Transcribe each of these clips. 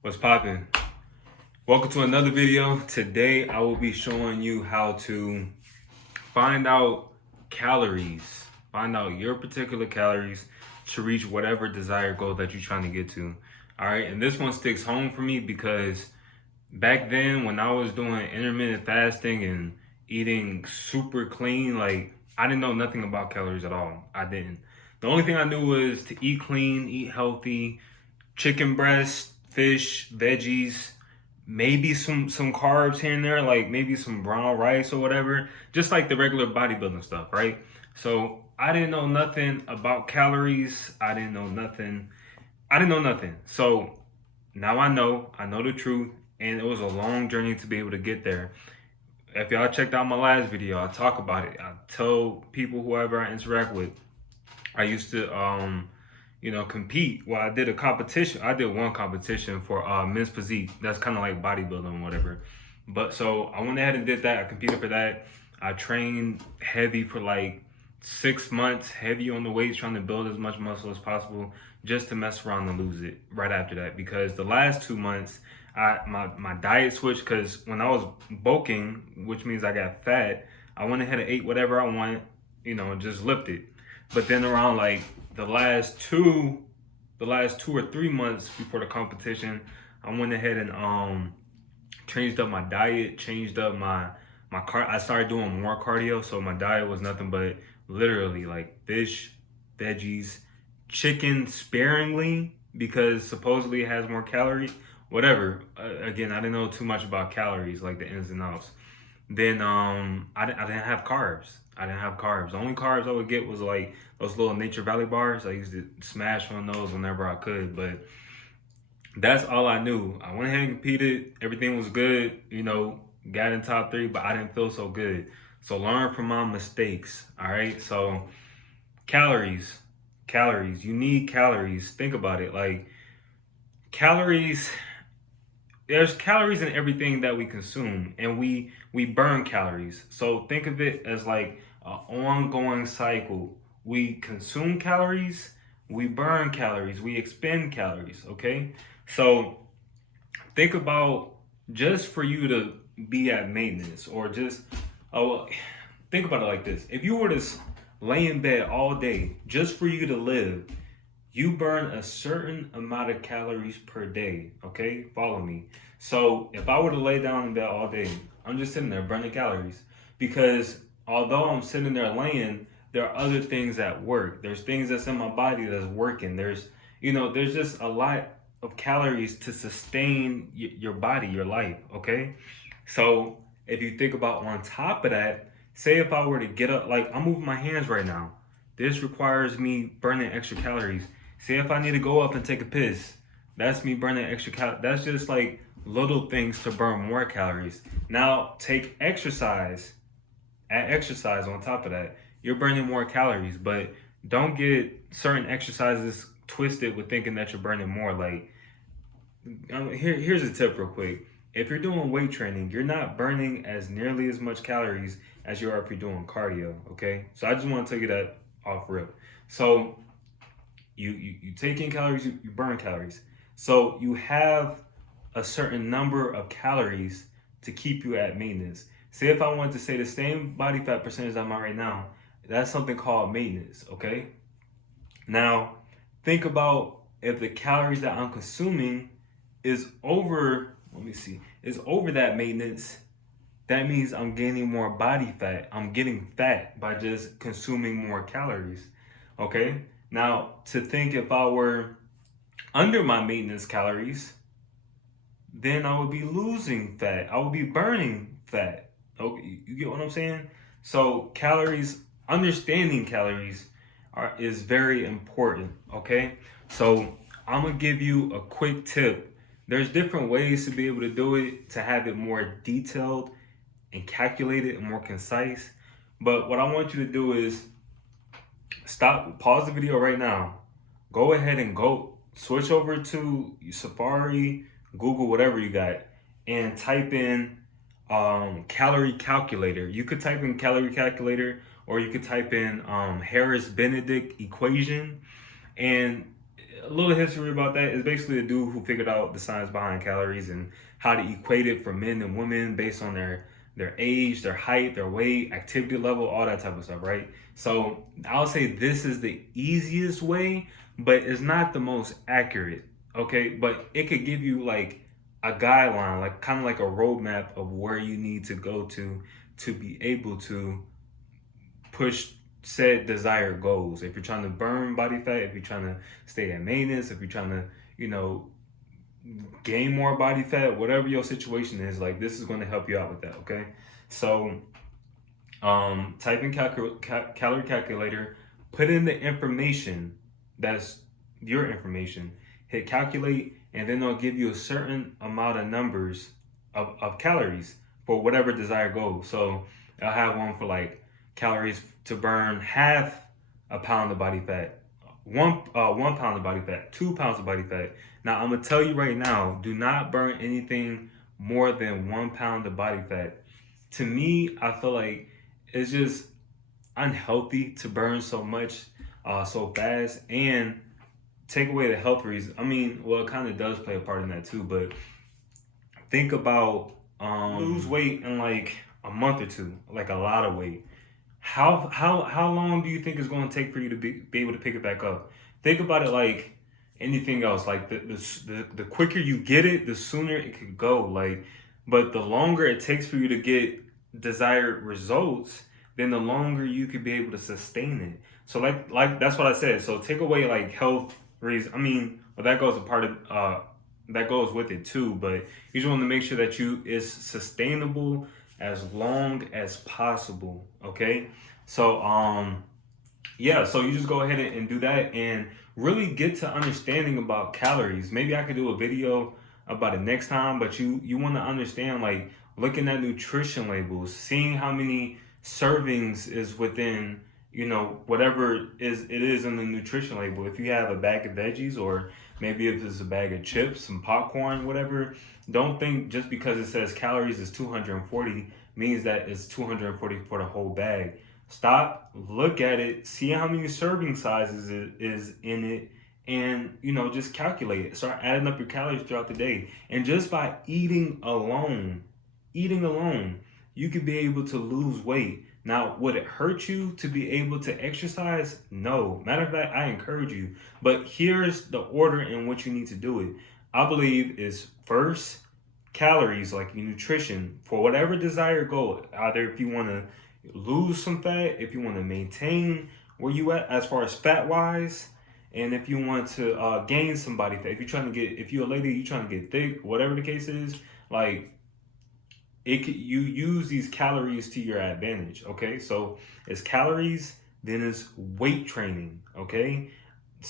What's poppin'? Welcome to another video. Today I will be showing you how to find out calories. Find out your particular calories to reach whatever desired goal that you're trying to get to. All right, and this one sticks home for me because back then when I was doing intermittent fasting and eating super clean, like I didn't know nothing about calories at all. I didn't. The only thing I knew was to eat clean, eat healthy, chicken breast, fish, veggies, maybe some carbs here and there, like maybe some brown rice or whatever, just like the regular bodybuilding stuff, right? So I didn't know nothing about calories. I didn't know nothing. I didn't know nothing. So now I know the truth, and it was a long journey to be able to get there. If y'all checked out my last video, I talk about it. I tell people, whoever I interact with, I used to compete. Well, I did a competition. I did one competition for men's physique. That's kind of like bodybuilding and whatever. But so I went ahead and did that. I competed for that. I trained heavy for like 6 months, heavy on the weights, trying to build as much muscle as possible, just to mess around and lose it right after that. Because the last 2 months, my diet switched. Because when I was bulking, which means I got fat, I went ahead and ate whatever I want, and just lifted. But then around like the last two or 3 months before the competition, I went ahead and changed up my diet, changed up my car. I started doing more cardio, so my diet was nothing but literally like fish, veggies, chicken sparingly because supposedly it has more calories. Whatever. Again, I didn't know too much about calories, like the ins and outs. Then I didn't have carbs. I didn't have carbs. The only carbs I would get was like those little Nature Valley bars. I used to smash on those whenever I could, but that's all I knew. I went ahead and competed. Everything was good, got in top three, but I didn't feel so good. So learn from my mistakes. All right. So calories, calories. You need calories. Think about it. Like calories, there's calories in everything that we consume, and we burn calories. So think of it as like an ongoing cycle. We consume calories, we burn calories, we expend calories. Okay, so think about, just for you to be at maintenance, or just think about it like this: if you were to lay in bed all day just for you to live, you burn a certain amount of calories per day. Okay, follow me. So if I were to lay down in bed all day, I'm just sitting there burning calories, because although I'm sitting there laying, there are other things at work. There's things that's in my body that's working. There's just a lot of calories to sustain your body, your life. Okay, so if you think about, on top of that, say if I were to get up, like I'm moving my hands right now, this requires me burning extra calories. Say if I need to go up and take a piss, that's me burning extra calories. That's just like little things to burn more calories. Now take exercise. Add exercise on top of that. You're burning more calories, but don't get certain exercises twisted with thinking that you're burning more. Like, here's a tip real quick. If you're doing weight training, you're not burning as nearly as much calories as you are if you're doing cardio. Okay, so I just want to tell you that off rip. So you take in calories, you burn calories. So you have a certain number of calories to keep you at maintenance. Say if I wanted to say the same body fat percentage I'm at right now, that's something called maintenance. Okay. Now think about, if the calories that I'm consuming is over, let me see, is over that maintenance, that means I'm gaining more body fat. I'm getting fat by just consuming more calories. Okay. Now, to think, if I were under my maintenance calories, then I would be losing fat. I would be burning fat. Okay, you get what I'm saying? So calories, understanding calories is very important. Okay. So I'm gonna give you a quick tip. There's different ways to be able to do it, to have it more detailed and calculated and more concise. But what I want you to do is pause the video right now. Go ahead and go switch over to Safari, Google, whatever you got, and type in calorie calculator. You could type in calorie calculator, or you could type in Harris Benedict equation. And a little history about that is basically a dude who figured out the science behind calories and how to equate it for men and women based on their age, their height, their weight, activity level, all that type of stuff, right? So I'll say this is the easiest way, but it's not the most accurate, okay? But it could give you like a guideline, like kind of like a roadmap of where you need to go to be able to push said desired goals. If you're trying to burn body fat, if you're trying to stay at maintenance, if you're trying to, you know, gain more body fat, whatever your situation is, like this is going to help you out with that. Okay, so type in calorie calculator, put in the information that's your information, hit calculate, and then they'll give you a certain amount of numbers of calories for whatever desired goal. So I'll have one for like calories to burn half a pound of body fat, 1 pound of body fat, 2 pounds of body fat. Now I'm gonna tell you right now, do not burn anything more than 1 pound of body fat. To me, I feel like it's just unhealthy to burn so much so fast and take away the health reasons. I mean, well, it kind of does play a part in that too, but think about lose weight in like a month or two, like a lot of weight. How long do you think it's going to take for you to be able to pick it back up? Think about it like anything else. Like the quicker you get it, the sooner it could go. Like, but the longer it takes for you to get desired results, then the longer you could be able to sustain it. So like that's what I said. So take away like health reasons. I mean, well that goes a part of that goes with it too. But you just want to make sure that it's sustainable as long as possible. Okay, so yeah, so you just go ahead and do that and really get to understanding about calories. Maybe I could do a video about it next time, but you want to understand, like looking at nutrition labels, seeing how many servings is within, you know, whatever it is in the nutrition label. If you have a bag of veggies, or maybe if it's a bag of chips, some popcorn, whatever, don't think just because it says calories is 240 means that it's 240 for the whole bag. Stop, look at it, see how many serving sizes is in it, and you know, just calculate it. Start adding up your calories throughout the day. And just by eating alone, you could be able to lose weight. Now, would it hurt you to be able to exercise? No. Matter of fact, I encourage you. But here's the order in which you need to do it. I believe is first, calories, like your nutrition, for whatever desired goal. Either if you want to lose some fat, if you want to maintain where you at as far as fat wise, and if you want to gain some body fat. If you're a lady, you're trying to get thick, whatever the case is, like you use these calories to your advantage. Okay, so it's calories, then it's weight training. Okay,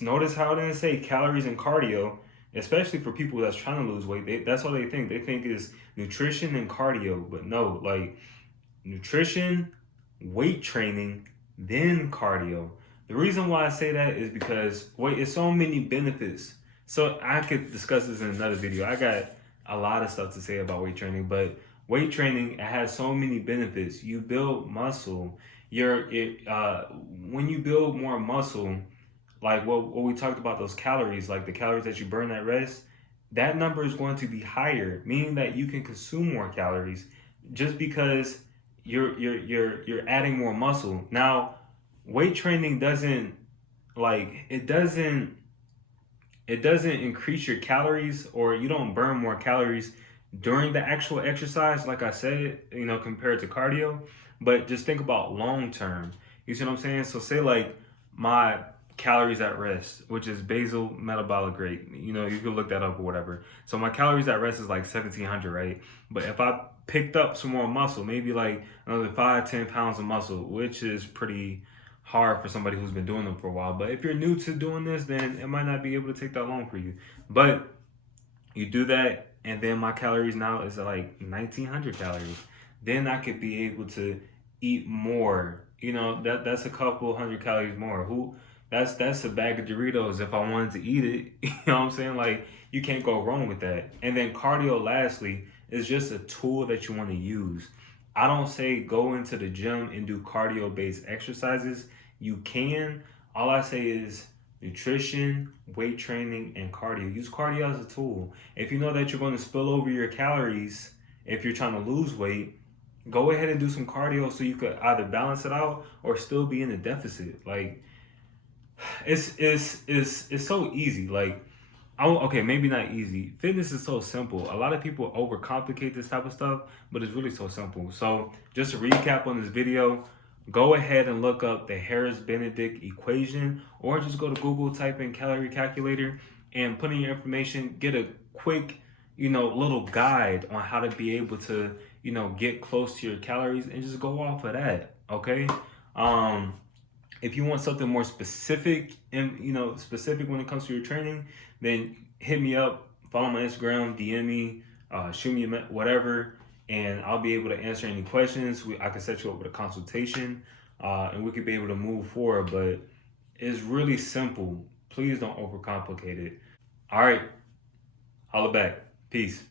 notice how it didn't say calories and cardio, especially for people that's trying to lose weight. That's all they think. They think is nutrition and cardio, but no, like nutrition, weight training, then cardio. The reason why I say that is because it's so many benefits. So I could discuss this in another video. I got a lot of stuff to say about weight training, but weight training, it has so many benefits. You build muscle. When you build more muscle, like what we talked about, those calories, like the calories that you burn at rest, that number is going to be higher, meaning that you can consume more calories just because you're adding more muscle. Now, weight training doesn't increase your calories, or you don't burn more calories during the actual exercise, like I said, you know, compared to cardio. But just think about long term. You see what I'm saying? So say like my calories at rest, which is basal metabolic rate. You know, you can look that up or whatever. So my calories at rest is like 1,700, right? But if I picked up some more muscle, maybe like another 5-10 pounds of muscle, which is pretty hard for somebody who's been doing them for a while. But if you're new to doing this, then it might not be able to take that long for you. But you do that, and then my calories now is like 1,900 calories. Then I could be able to eat more. You know, that's a couple hundred calories more. That's a bag of Doritos if I wanted to eat it. You know what I'm saying? Like, you can't go wrong with that. And then cardio, lastly, is just a tool that you want to use. I don't say go into the gym and do cardio-based exercises. You can. All I say is nutrition, weight training, and cardio. Use cardio as a tool. If you know that you're going to spill over your calories if you're trying to lose weight, go ahead and do some cardio so you could either balance it out or still be in a deficit. Like it's so easy. Like okay, maybe not easy. Fitness is so simple. A lot of people overcomplicate this type of stuff, but it's really so simple. So just to recap on this video, go ahead and look up the Harris-Benedict equation, or just go to Google, type in calorie calculator, and put in your information. Get a quick, little guide on how to be able to, get close to your calories, and just go off of that. Okay. If you want something more specific and specific when it comes to your training, then hit me up, follow my Instagram, DM me, shoot me whatever, and I'll be able to answer any questions. I can set you up with a consultation, and we could be able to move forward. But it's really simple. Please don't overcomplicate it. All right, holla back. Peace.